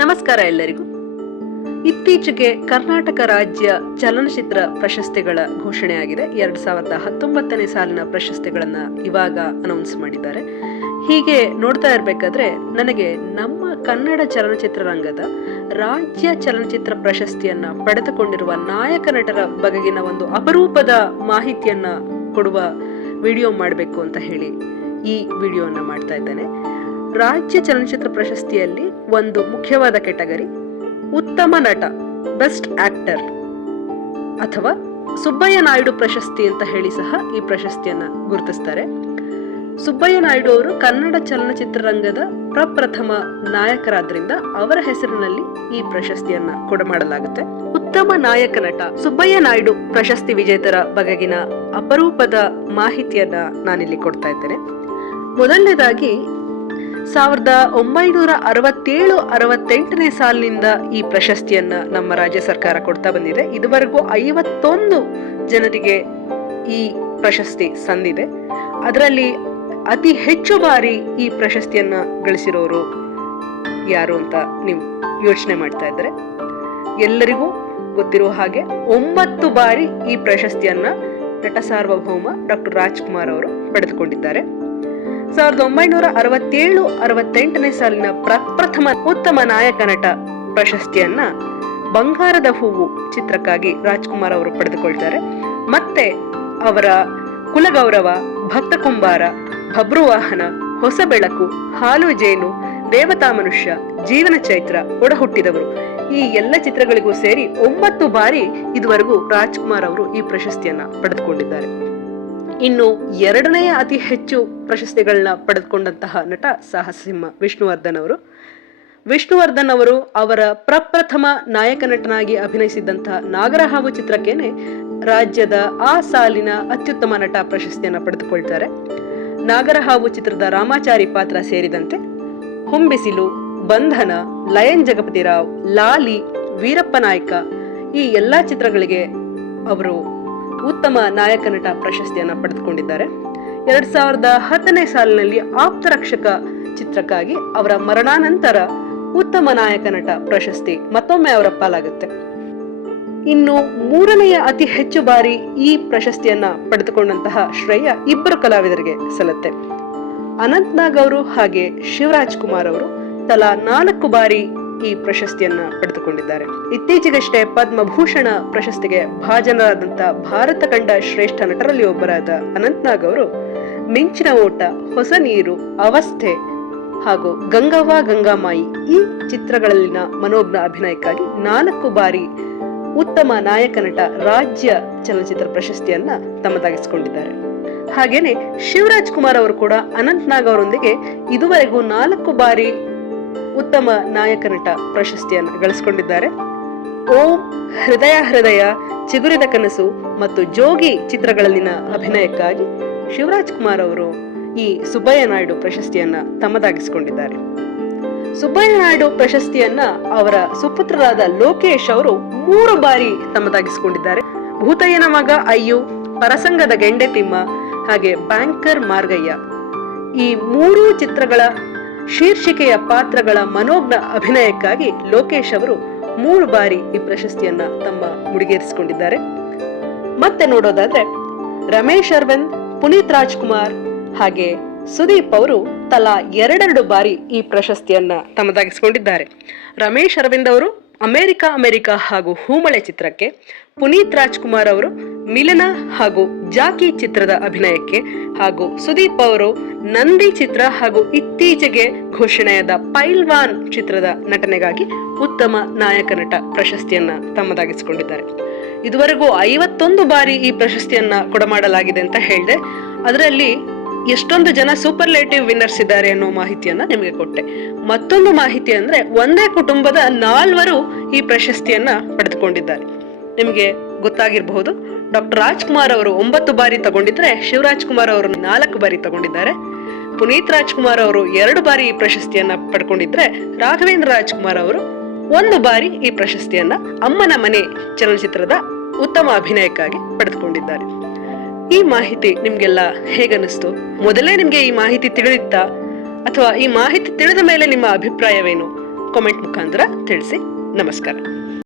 ನಮಸ್ಕಾರ ಎಲ್ಲರಿಗೂ. ಇತ್ತೀಚೆಗೆ ಕರ್ನಾಟಕ ರಾಜ್ಯ ಚಲನಚಿತ್ರ ಪ್ರಶಸ್ತಿಗಳ ಘೋಷಣೆಯಾಗಿದೆ. 2019ನೇ ಸಾಲಿನ ಪ್ರಶಸ್ತಿಗಳನ್ನ ಇವಾಗ ಅನೌನ್ಸ್ ಮಾಡಿದ್ದಾರೆ. ಹೀಗೆ ನೋಡ್ತಾ ಇರಬೇಕಾದ್ರೆ ನನಗೆ ನಮ್ಮ ಕನ್ನಡ ಚಲನಚಿತ್ರರಂಗದ ರಾಜ್ಯ ಚಲನಚಿತ್ರ ಪ್ರಶಸ್ತಿಯನ್ನ ಪಡೆದುಕೊಂಡಿರುವ ನಾಯಕ ನಟರ ಬಗೆಗಿನ ಒಂದು ಅಪರೂಪದ ಮಾಹಿತಿಯನ್ನ ಕೊಡುವ ವಿಡಿಯೋ ಮಾಡಬೇಕು ಅಂತ ಹೇಳಿ ಈ ವಿಡಿಯೋನ ಮಾಡ್ತಾ ಇದ್ದೇನೆ. ರಾಜ್ಯ ಚಲನಚಿತ್ರ ಪ್ರಶಸ್ತಿಯಲ್ಲಿ ಒಂದು ಮುಖ್ಯವಾದ ಕೆಟಗರಿ ಉತ್ತಮ ನಟ, ಬೆಸ್ಟ್ ಆಕ್ಟರ್ ಅಥವಾ ಸುಬ್ಬಯ್ಯ ನಾಯ್ಡು ಪ್ರಶಸ್ತಿ ಅಂತ ಹೇಳಿ ಸಹ ಈ ಪ್ರಶಸ್ತಿಯನ್ನ ಗುರುತಿಸ್ತಾರೆ. ಸುಬ್ಬಯ್ಯ ನಾಯ್ಡು ಅವರು ಕನ್ನಡ ಚಲನಚಿತ್ರರಂಗದ ಪ್ರಪ್ರಥಮ ನಾಯಕರಾದ್ರಿಂದ ಅವರ ಹೆಸರಿನಲ್ಲಿ ಈ ಪ್ರಶಸ್ತಿಯನ್ನ ಕೊಡಮಾಡಲಾಗುತ್ತೆ. ಉತ್ತಮ ನಾಯಕ ನಟ ಸುಬ್ಬಯ್ಯ ನಾಯ್ಡು ಪ್ರಶಸ್ತಿ ವಿಜೇತರ ಬಗೆಗಿನ ಅಪರೂಪದ ಮಾಹಿತಿಯನ್ನ ನಾನಿಲ್ಲಿ ಕೊಡ್ತಾ ಇದ್ದೇನೆ. ಮೊದಲನೇದಾಗಿ 1967-68ನೇ ಸಾಲಿನಿಂದ ಈ ಪ್ರಶಸ್ತಿಯನ್ನ ನಮ್ಮ ರಾಜ್ಯ ಸರ್ಕಾರ ಕೊಡ್ತಾ ಬಂದಿದೆ. ಇದುವರೆಗೂ 51 ಜನರಿಗೆ ಈ ಪ್ರಶಸ್ತಿ ಸಂದಿದೆ. ಅದರಲ್ಲಿ ಅತಿ ಹೆಚ್ಚು ಬಾರಿ ಈ ಪ್ರಶಸ್ತಿಯನ್ನ ಗಳಿಸಿರೋರು ಯಾರು ಅಂತ ನೀವು ಯೋಚನೆ ಮಾಡ್ತಾ ಇದ್ದಾರೆ. ಎಲ್ಲರಿಗೂ ಗೊತ್ತಿರುವ ಹಾಗೆ 9 ಬಾರಿ ಈ ಪ್ರಶಸ್ತಿಯನ್ನ ನಟ ಸಾರ್ವಭೌಮ ಡಾಕ್ಟರ್ ರಾಜ್ಕುಮಾರ್ ಅವರು ಪಡೆದುಕೊಂಡಿದ್ದಾರೆ. 1967-68ನೇ ಸಾಲಿನ ಪ್ರಪ್ರಥಮ ಉತ್ತಮ ನಾಯಕ ನಟ ಪ್ರಶಸ್ತಿಯನ್ನ ಬಂಗಾರದ ಹೂವು ಚಿತ್ರಕ್ಕಾಗಿ ರಾಜ್ಕುಮಾರ್ ಅವರು ಪಡೆದುಕೊಳ್ತಾರೆ. ಮತ್ತೆ ಅವರ ಕುಲಗೌರವ, ಭಕ್ತ ಕುಂಬಾರ, ಭಬ್ರುವಾಹನ, ಹೊಸ ಬೆಳಕು, ಹಾಲು ಜೇನು, ದೇವತಾ ಮನುಷ್ಯ, ಜೀವನ ಚೈತ್ರ, ಒಡಹುಟ್ಟಿದವರು ಈ ಎಲ್ಲ ಚಿತ್ರಗಳಿಗೂ ಸೇರಿ 9 ಬಾರಿ ಇದುವರೆಗೂ ರಾಜ್ಕುಮಾರ್ ಅವರು ಈ ಪ್ರಶಸ್ತಿಯನ್ನ ಪಡೆದುಕೊಂಡಿದ್ದಾರೆ. ಇನ್ನು ಎರಡನೆಯ ಅತಿ ಹೆಚ್ಚು ಪ್ರಶಸ್ತಿಗಳನ್ನ ಪಡೆದುಕೊಂಡಂತಹ ನಟ ಸಾಹಸಸಿಂಹ ವಿಷ್ಣುವರ್ಧನ್ ಅವರು. ವಿಷ್ಣುವರ್ಧನ್ ಅವರು ಅವರ ಪ್ರಪ್ರಥಮ ನಾಯಕ ನಟನಾಗಿ ಅಭಿನಯಿಸಿದಂತಹ ನಾಗರಹಾವು ಚಿತ್ರಕ್ಕೇನೆ ರಾಜ್ಯದ ಆ ಸಾಲಿನ ಅತ್ಯುತ್ತಮ ನಟ ಪ್ರಶಸ್ತಿಯನ್ನ ಪಡೆದುಕೊಳ್ತಾರೆ. ನಾಗರಹಾವು ಚಿತ್ರದ ರಾಮಾಚಾರಿ ಪಾತ್ರ ಸೇರಿದಂತೆ ಹೊಂಬಿಸಿಲು, ಬಂಧನ, ಲಯನ್ ಜಗಪತಿರಾವ್, ಲಾಲಿ, ವೀರಪ್ಪ ನಾಯ್ಕ ಈ ಎಲ್ಲಾ ಚಿತ್ರಗಳಿಗೆ ಅವರು ಉತ್ತಮ ನಾಯಕ ನಟ ಪ್ರಶಸ್ತಿಯನ್ನ ಪಡೆದುಕೊಂಡಿದ್ದಾರೆ. 2010ನೇ ಸಾಲಿನಲ್ಲಿ ಆಪ್ತರಕ್ಷಕ ಚಿತ್ರಕ್ಕಾಗಿ ಅವರ ಮರಣಾನಂತರ ಉತ್ತಮ ನಾಯಕ ನಟ ಪ್ರಶಸ್ತಿ ಮತ್ತೊಮ್ಮೆ ಅವರ ಪಾಲಾಗುತ್ತೆ. ಇನ್ನು ಮೂರನೆಯ ಅತಿ ಹೆಚ್ಚು ಬಾರಿ ಈ ಪ್ರಶಸ್ತಿಯನ್ನ ಪಡೆದುಕೊಂಡಂತಹ ಶ್ರೇಯ ಇಬ್ಬರು ಕಲಾವಿದರಿಗೆ ಸಲ್ಲುತ್ತೆ. ಅನಂತ್ ನಾಗ್ ಅವರು ಹಾಗೆ ಶಿವರಾಜ್ ಕುಮಾರ್ ಅವರು ತಲಾ 4 ಬಾರಿ ಈ ಪ್ರಶಸ್ತಿಯನ್ನ ಪಡೆದುಕೊಂಡಿದ್ದಾರೆ. ಇತ್ತೀಚೆಗಷ್ಟೇ ಪದ್ಮಭೂಷಣ ಪ್ರಶಸ್ತಿಗೆ ಭಾಜನರಾದಂತ ಭಾರತ ಕಂಡ ಶ್ರೇಷ್ಠ ನಟರಲ್ಲಿ ಒಬ್ಬರಾದ ಅನಂತ್ ನಾಗ್ ಅವರು ಮಿಂಚಿನ ಓಟ, ಹೊಸ ನೀರು, ಅವಸ್ಥೆ ಹಾಗೂ ಗಂಗವ್ವ ಗಂಗಾಮಾಯಿ ಈ ಚಿತ್ರಗಳಲ್ಲಿನ ಮನೋಜ್ಞ ಅಭಿನಯಕ್ಕಾಗಿ 4 ಬಾರಿ ಉತ್ತಮ ನಾಯಕ ನಟ ರಾಜ್ಯ ಚಲನಚಿತ್ರ ಪ್ರಶಸ್ತಿಯನ್ನ ತಮ್ಮದಾಗಿಸಿಕೊಂಡಿದ್ದಾರೆ. ಹಾಗೇನೆ ಶಿವರಾಜ್ ಕುಮಾರ್ ಅವರು ಕೂಡ ಅನಂತ್ ನಾಗ್ ಅವರೊಂದಿಗೆ ಇದುವರೆಗೂ 4 ಬಾರಿ ಉತ್ತಮ ನಾಯಕ ನಟ ಪ್ರಶಸ್ತಿಯನ್ನು ಗಳಿಸಿಕೊಂಡಿದ್ದಾರೆ. ಓಂ, ಹೃದಯ ಹೃದಯ, ಚಿಗುರಿದ ಕನಸು ಮತ್ತು ಜೋಗಿ ಚಿತ್ರಗಳಲ್ಲಿನ ಅಭಿನಯಕ್ಕಾಗಿ ಶಿವರಾಜ್ ಕುಮಾರ್ ಅವರು ಈ ಸುಬ್ಬಯ್ಯ ನಾಯ್ಡು ಪ್ರಶಸ್ತಿಯನ್ನ ತಮ್ಮದಾಗಿಸಿಕೊಂಡಿದ್ದಾರೆ. ಸುಬ್ಬಯ್ಯ ನಾಯ್ಡು ಪ್ರಶಸ್ತಿಯನ್ನ ಅವರ ಸುಪುತ್ರರಾದ ಲೋಕೇಶ್ ಅವರು 3 ಬಾರಿ ತಮ್ಮದಾಗಿಸಿಕೊಂಡಿದ್ದಾರೆ. ಭೂತಯ್ಯನ ಮಗ ಅಯ್ಯು, ಪರಸಂಗದ ಗೆಂಡೆ ತಿಮ್ಮ ಹಾಗೆ ಬ್ಯಾಂಕರ್ ಮಾರ್ಗಯ್ಯ ಈ 3 ಚಿತ್ರಗಳ ಶೀರ್ಷಿಕೆಯ ಪಾತ್ರಗಳ ಮನೋಜ್ಞ ಅಭಿನಯಕ್ಕಾಗಿ ಲೋಕೇಶ್ ಅವರು 3 ಬಾರಿ ಈ ಪ್ರಶಸ್ತಿಯನ್ನ ತಮ್ಮ ಮುಡಿಗೇರಿಸಿಕೊಂಡಿದ್ದಾರೆ. ಮತ್ತೆ ನೋಡೋದಾದ್ರೆ ರಮೇಶ್ ಅರವಿಂದ್, ಪುನೀತ್ ರಾಜ್ಕುಮಾರ್ ಹಾಗೆ ಸುದೀಪ್ ಅವರು ತಲಾ 2 ಬಾರಿ ಈ ಪ್ರಶಸ್ತಿಯನ್ನ ತಮ್ಮದಾಗಿಸಿಕೊಂಡಿದ್ದಾರೆ. ರಮೇಶ್ ಅರವಿಂದ್ ಅವರು ಅಮೆರಿಕಾ ಹಾಗೂ ಹೂಮಳೆ ಚಿತ್ರಕ್ಕೆ, ಪುನೀತ್ ರಾಜ್ಕುಮಾರ್ ಅವರು ಮಿಲನ ಹಾಗೂ ಜಾಕಿ ಚಿತ್ರದ ಅಭಿನಯಕ್ಕೆ ಹಾಗೂ ಸುದೀಪ್ ಅವರು ನಂದಿ ಚಿತ್ರ ಹಾಗೂ ಇತ್ತೀಚೆಗೆ ಘೋಷಣೆಯಾದ ಪೈಲ್ವಾನ್ ಚಿತ್ರದ ನಟನೆಗಾಗಿ ಉತ್ತಮ ನಾಯಕ ನಟ ಪ್ರಶಸ್ತಿಯನ್ನ ತಮ್ಮದಾಗಿಸಿಕೊಂಡಿದ್ದಾರೆ. ಇದುವರೆಗೂ 51 ಬಾರಿ ಈ ಪ್ರಶಸ್ತಿಯನ್ನ ಕೊಡಮಾಡಲಾಗಿದೆ ಅಂತ ಹೇಳಿದೆ. ಅದರಲ್ಲಿ ಎಷ್ಟೊಂದು ಜನ ಸೂಪರ್ಲೇಟಿವ್ ವಿನ್ನರ್ಸ್ ಇದ್ದಾರೆ ಅನ್ನೋ ಮಾಹಿತಿಯನ್ನ ನಿಮಗೆ ಕೊಟ್ಟೆ. ಮತ್ತೊಂದು ಮಾಹಿತಿ ಅಂದ್ರೆ ಒಂದೇ ಕುಟುಂಬದ 4 ಈ ಪ್ರಶಸ್ತಿಯನ್ನ ಪಡೆದುಕೊಂಡಿದ್ದಾರೆ. ನಿಮಗೆ ಗೊತ್ತಾಗಿರಬಹುದು, ಡಾಕ್ಟರ್ ರಾಜ್ಕುಮಾರ್ ಅವರು 9 ಬಾರಿ ತಗೊಂಡಿದ್ರೆ ಶಿವರಾಜ್ ಕುಮಾರ್ ಅವರು 4 ಬಾರಿ ತಗೊಂಡಿದ್ದಾರೆ. ಪುನೀತ್ ರಾಜ್ಕುಮಾರ್ ಅವರು 2 ಬಾರಿ ಈ ಪ್ರಶಸ್ತಿಯನ್ನ ಪಡ್ಕೊಂಡಿದ್ರೆ ರಾಘವೇಂದ್ರ ರಾಜ್ಕುಮಾರ್ ಅವರು 1 ಬಾರಿ ಈ ಪ್ರಶಸ್ತಿಯನ್ನ ಅಮ್ಮನ ಮನೆ ಚಲನಚಿತ್ರದ ಉತ್ತಮ ಅಭಿನಯಕ್ಕಾಗಿ ಪಡೆದುಕೊಂಡಿದ್ದಾರೆ. ಈ ಮಾಹಿತಿ ನಿಮ್ಗೆಲ್ಲ ಹೇಗನ್ನಿಸ್ತು? ಮೊದಲೇ ನಿಮ್ಗೆ ಈ ಮಾಹಿತಿ ತಿಳಿದಿತ್ತಾ ಅಥವಾ ಈ ಮಾಹಿತಿ ತಿಳಿದ ಮೇಲೆ ನಿಮ್ಮ ಅಭಿಪ್ರಾಯವೇನು? ಕಾಮೆಂಟ್ ಮುಖಾಂತರ ತಿಳಿಸಿ. ನಮಸ್ಕಾರ.